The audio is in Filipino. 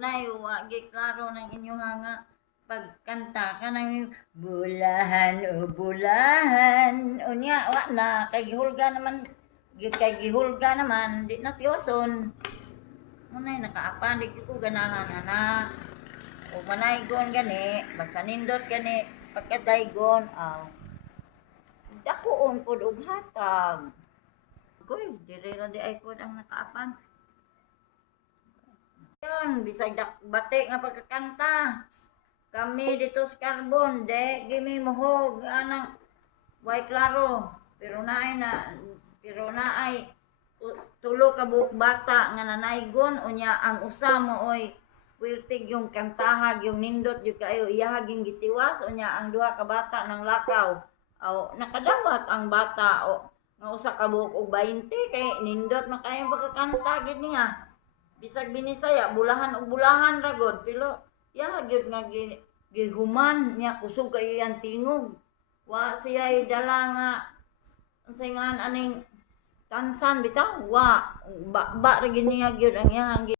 Nay, wagi klaro ng inyong nga pagkanta ka ng bulahan o bulahan. Unya, wa na, kay gihulga naman, di na tiyoson. Munay, nakaapan, di ko ganahan, anak. O manaygon gani, basta nindot gani, pagkadaygon, dakuon po og hatag. Koy, dire ra di ay po ang nakaapan. Yun, bisag bati nga pagkakanta. Kami dito sa Carbon, gimi mohog, anang, way klaro. Pero naay, tulo ka buok bata nga nanaygon, unya ang usa mo oy, wiltig yung kantahag, yung nindot, yung kayo, iyahag yung gitiwas, unya ang duha ka bata ng lakaw. Nakadawat ang bata, nga usa ka buok og 20, kay nindot makayang pagkakanta, gid niya. Bisag binisaya, bulahan og bulahan ragod, pero gyud nga gihuman niya kusog kayo yan tingog. Wa siya dala nga unsay nga aning tansan bitaw, wa ba ra gid niya gyud ang iyang